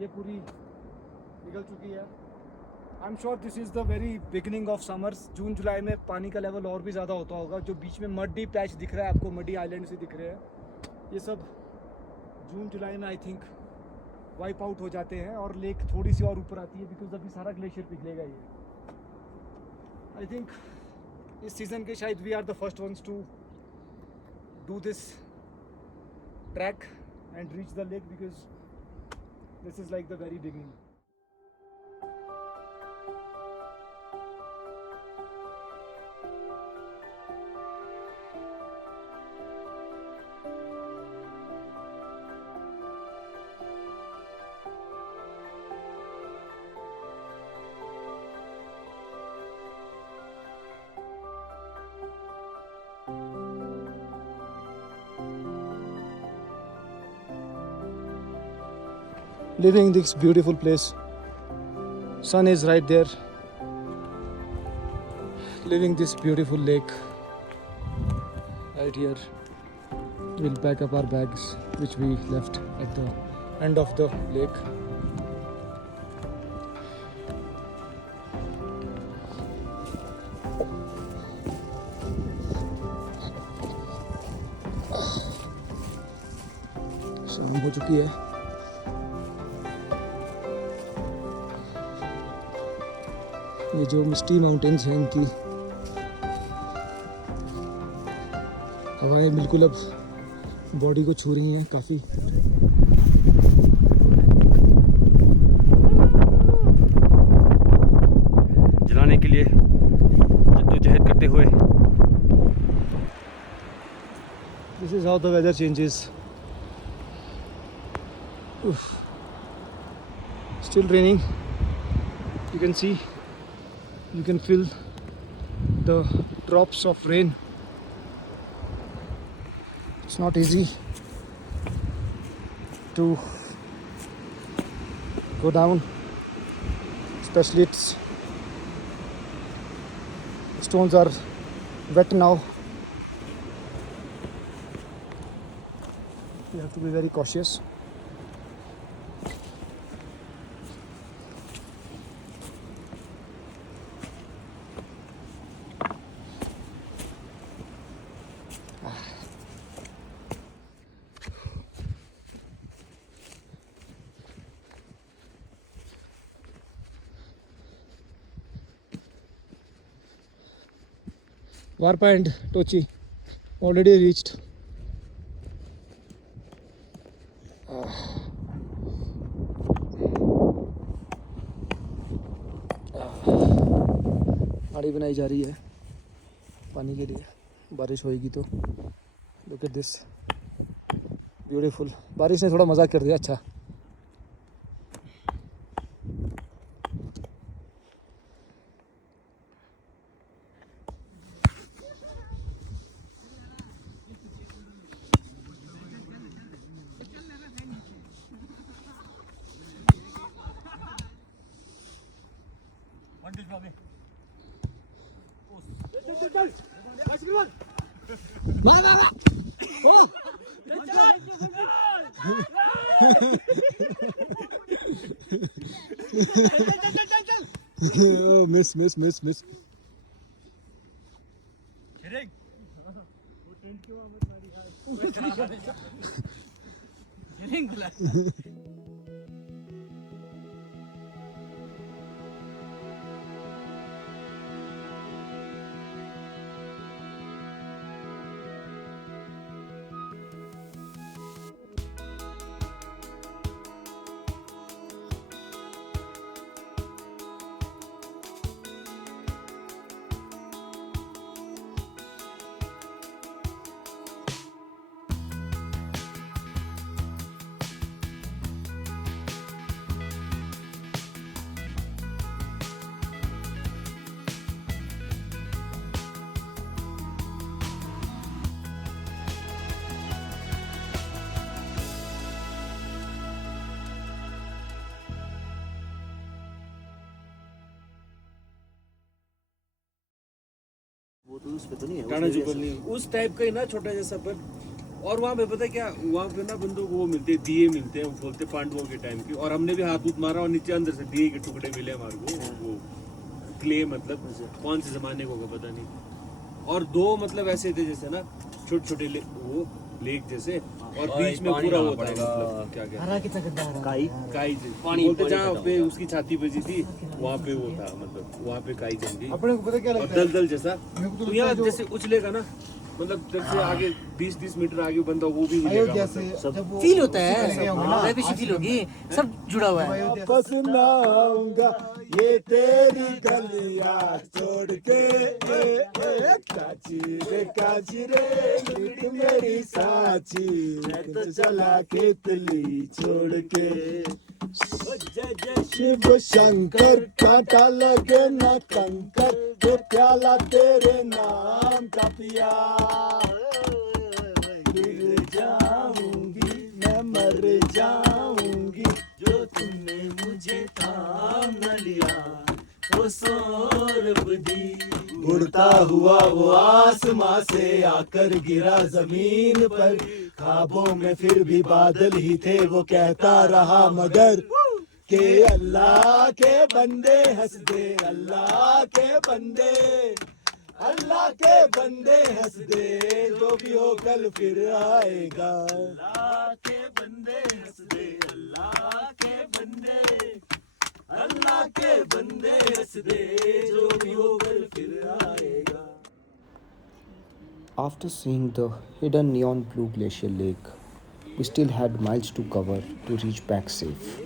ये पूरी निकल चुकी है. I am sure this is the very beginning of summers. जून जुलाई में पानी का लेवल और भी ज़्यादा होता होगा. जो बीच में मडी पैच दिख रहा है आपको, मडी आइलैंड से दिख रहे हैं, ये सब जून जुलाई में आई थिंक वाइप आउट हो जाते हैं और लेक थोड़ी सी और ऊपर आती है बिकॉज अभी सारा ग्लेशियर पिघलेगा ये. I think इस सीज़न के शायद we are the first ones to do this track and reach the lake because this is like the very beginning. Living this beautiful place. Sun is right there. Living this beautiful lake. Right here. We'll pack up our bags which we left at the end of the lake. शाम हो चुकी है. ये जो मिस्टी माउंटेन्स हैं इनकी हवाएं बिल्कुल अब बॉडी को छू रही हैं काफ़ी. जलाने के लिए जद्दोजहद करते हुए. This is how the weather changes. Still raining. You can see. You can feel the drops of rain. It's not easy to go down, especially stones are wet now. You have to be very cautious. Varpa and Tochi already reached. गाड़ी बनाई जा रही है पानी के लिए. बारिश होएगी तो. Look at this beautiful. बारिश ने थोड़ा मज़ा कर दिया. अच्छा Oh, miss. टाना जुबल नहीं उस टाइप का ही ना छोटा जैसा पर और वहाँ पे पता है क्या वहाँ पे ना बंदों को वो मिलते हैं दिए मिलते हैं वो बोलते पांडवों के टाइम की और हमने भी हाथ उत मारा और नीचे अंदर से दिए के टुकड़े मिले हमारे को वो क्ले मतलब कौन से जमाने को होगा पता नहीं और दो मतलब ऐसे थे जैसे ना छोटे छोटे वो लेक जैसे और बीच में पूरा होता है मतलब क्या क्या हरा कितना गंदा हरा काई बोलते जहाँ पे उसकी छाती बजी थी वहाँ पे वो था मतलब वहाँ पे काई जम गई अपने को पता क्या और लगता है दलदल जैसा तो यहाँ जैसे उछलेगा ना मतलब जब से आगे 20-30 मीटर आगे बंदा वो भी हिलेगा अयोध्या मतलब। से जब वो फील होता ऐसे है होंगे ना, वैसे फील होगी सब जुड़ा हुआ है वापस ना आऊंगा ये तेरी गलियां छोड़ के काची रे मीठ मेरी साची मैं तो चला केतली छोड़ के शिव शंकर कांटा लगे ना कंकर जो प्याला तेरे नाम का पिया गिर जाऊंगी मैं मर जाऊंगी जो तुमने मुझे थाम न लिया वो सौरभ दी उड़ता हुआ वो आसमां से आकर गिरा जमीन पर ख्वाबों में फिर भी बादल ही थे वो कहता रहा मगर के अल्लाह के बंदे हंस दे अल्लाह के बंदे हंस दे जो भी हो कल फिर आएगा अल्लाह के बंदे हंस दे अल्लाह के बंदे हंस दे जो भी हो कल फिर आएगा. After seeing the hidden neon blue glacier lake, we still had miles to cover to reach back safe.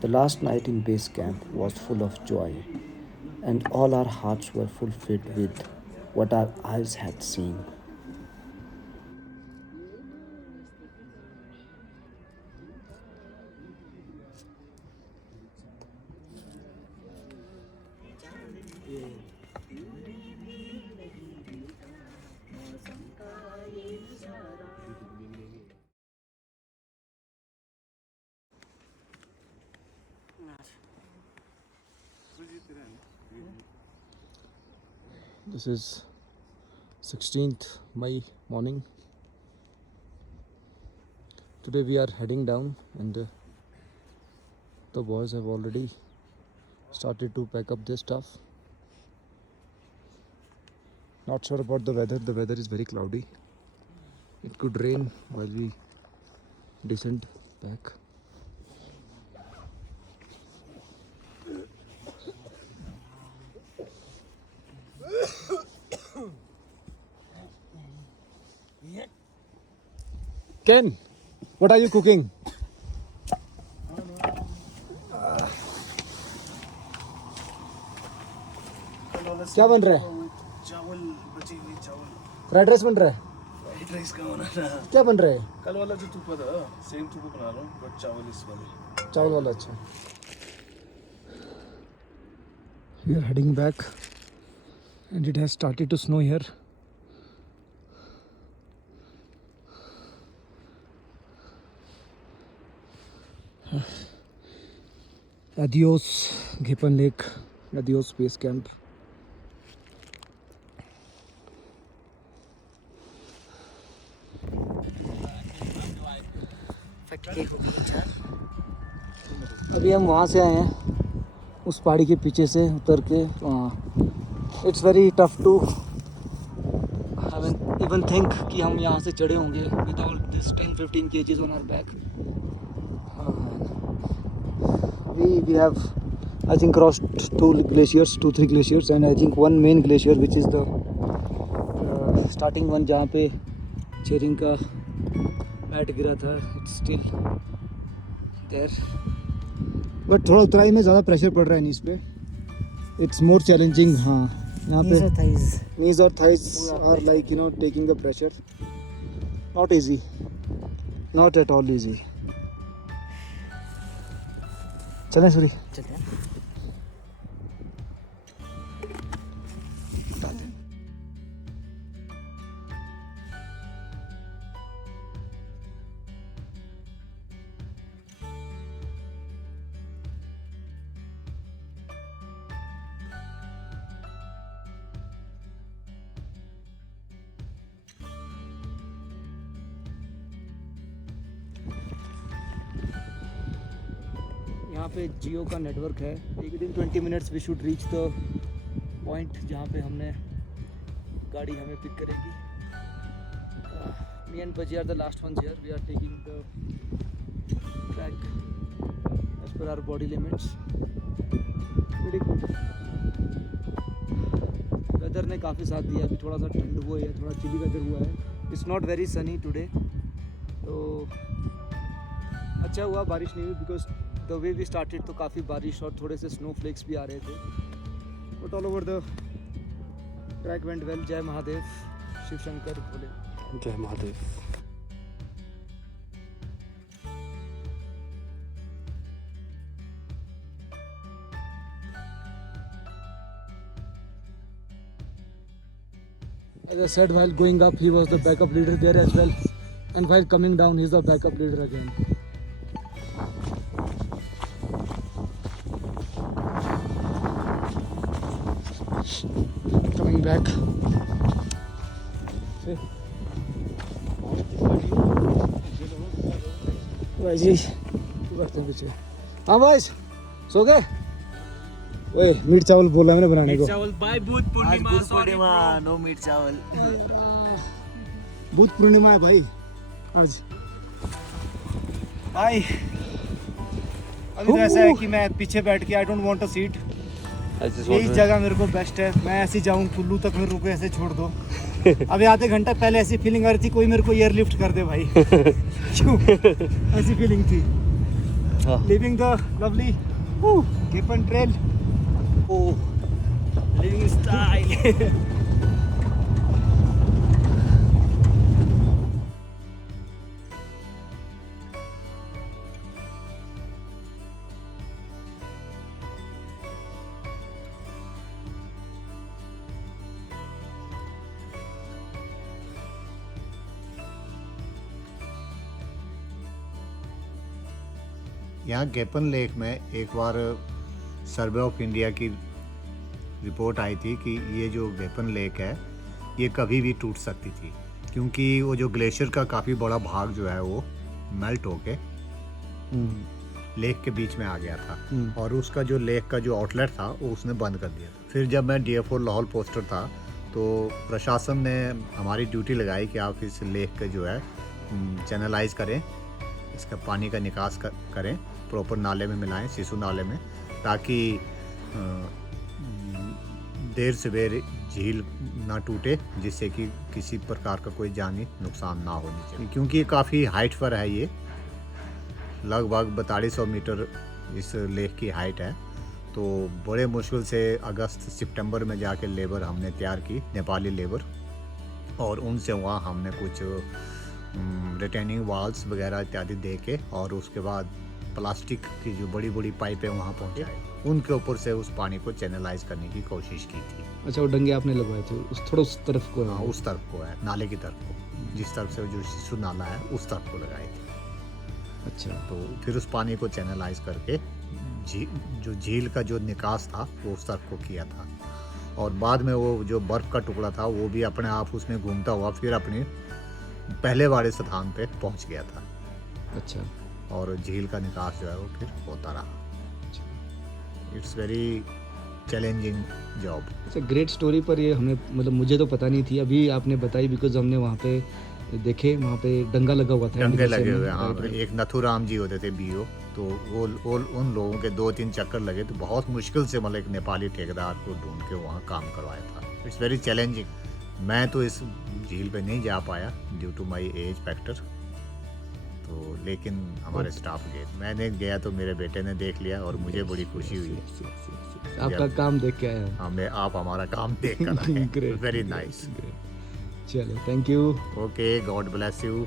The last night in base camp was full of joy, and all our hearts were fulfilled with what our eyes had seen. This is 16th May morning. Today we are heading down and the boys have already started to pack up their stuff. Not sure about the weather. The weather is very cloudy. It could rain while we descend back. Ken, what are you cooking? क्या बन रहा है? चावल बची हुई चावल fried rice बन रहा है? फ्राइड राइस का बना रहा क्या बन रहा है? कल वाला जो थूपा था सेम थूपा बना रहा हूँ बट चावल इस वाले चावल वाला अच्छा. We are heading back and it has started to snow here. Adios Ghepan Lake. Adios Base Camp. अभी हम वहाँ से आए हैं, उस पहाड़ी के पीछे से उतर के वहाँ. It's very tough to even think कि हम यहाँ से चढ़े होंगे without this 10-15 kgs on our back. We have I think crossed 2-3 glaciers, and I think one main glacier which is the starting one जहाँ पे चेरिंग का मैट गिरा था. It's still there. बट थोड़ा उतराई में ज़्यादा प्रेशर पड़ रहा है नीज पे. It's more challenging. हाँ, यहाँ पे knees और thighs are like taking the pressure. Not easy. Not at all easy. चलें सूरी. यहाँ पे जियो का नेटवर्क है. एक दिन 20 minutes we should reach the point जहाँ पे हमने गाड़ी हमें पिक करेगी. Me and Baji are the last ones here. We are taking the track as per our body limits. Pretty good. Weather ने काफ़ी साथ दिया. अभी थोड़ा सा ठंड हुआ है, थोड़ा चिली वेदर हुआ है. It's not very sunny today. तो अच्छा हुआ बारिश नहीं हुई, because the way we started तो काफ़ी बारिश और थोड़े से स्नो फ्लेक्स भी आ रहे थे. But all over the track went well. जय महादेव, शिव शंकर बोले. जय Mahadev. As I said, while going up, he was the backup leader there as well, and while coming down, he's the backup leader again. Coming back. See? भाई जी बैठते हैं पीछे. हाँ भाई, सो गए? ओए, मीट चावल बोला मैंने बनाने को. चावल बाय बुध पूर्णिमा. नो मीट चावल. बुध पूर्णिमा है भाई आज. भाई अभी तो ऐसा है कि मैं पीछे बैठ के I don't want a seat. यही जगह मेरे को बेस्ट है. मैं ऐसे जाऊँ कुल्लू तक, मेरे को ऐसे छोड़ दो. अभी आधे घंटा पहले ऐसी फीलिंग आ रही थी कोई मेरे को एयर लिफ्ट कर दे भाई. क्यों ऐसी फीलिंग थी. लिविंग द लवली केपन ट्रेल. Living style. यहाँ गेपन लेक में एक बार सर्वे ऑफ इंडिया की रिपोर्ट आई थी कि ये जो गेपन लेक है ये कभी भी टूट सकती थी, क्योंकि वो जो ग्लेशियर का काफ़ी बड़ा भाग जो है वो मेल्ट होके लेक के बीच में आ गया था. और उसका जो लेक का जो आउटलेट था वो उसने बंद कर दिया था. फिर जब मैं DFO लाहौल पोस्टर था तो प्रशासन ने हमारी ड्यूटी लगाई कि आप इस लेक का जो है चैनलाइज करें, इसका पानी का निकास करें, प्रॉपर नाले में मिलाएं, सिसु नाले में, ताकि देर सवेर झील ना टूटे, जिससे कि किसी प्रकार का कोई जानी नुकसान ना होनी चाहिए. क्योंकि ये काफ़ी हाइट पर है. ये लगभग 4200 मीटर इस लेक की हाइट है. तो बड़े मुश्किल से अगस्त सितंबर में जाके लेबर हमने तैयार की, नेपाली लेबर, और उनसे वहाँ हमने कुछ रिटेनिंग वॉल्स वगैरह इत्यादि दे के, और उसके बाद प्लास्टिक की जो बड़ी बड़ी पाइपें वहाँ पहुँचाई, उनके ऊपर से उस पानी को चैनलाइज करने की कोशिश की थी. अच्छा, वो डंगे आपने लगवाए थे उस तरफ को? हाँ, उस तरफ को है, नाले की तरफ को, जिस तरफ से जो सिसु नाला है उस तरफ को लगाए थे. अच्छा. तो फिर उस पानी को चैनलाइज करके जो झील का जो निकास था वो सर्फ को किया था, और बाद में वो जो बर्फ़ का टुकड़ा था वो भी अपने आप उसमें घूमता हुआ फिर अपने पहले वाले स्थान पे पहुंच गया था, अच्छा और झील का निकास जो है वो फिर होता रहा। It's very challenging job. It's a great story, पर ये हमें मतलब मुझे तो पता नहीं थी, अभी आपने बताई बिकॉज हमने वहाँ पे देखे, वहाँ पे डंगा लगा हुआ था। डंगे लगे में, हुए, हाँ। Right, right. एक नथुराम जी होते थे बीओ, तो वो उन लोगों के 2-3 चक्कर लगे, तो बहुत मुश्किल से मतलब एक नेपाली ठेकेदार को ढूंढ के वहाँ काम करवाया था। It's very challenging. मैं तो इस झील पे नहीं जा पाया due to my age factor, तो लेकिन हमारे स्टाफ गए। मैंने गया तो मेरे बेटे ने देख लिया और मुझे बड़ी खुशी हुई। आपका काम देख के आया। हमें आप हमारा काम देख कर आए। Great, very great, nice. great. चलो, thank you. Okay, God bless you.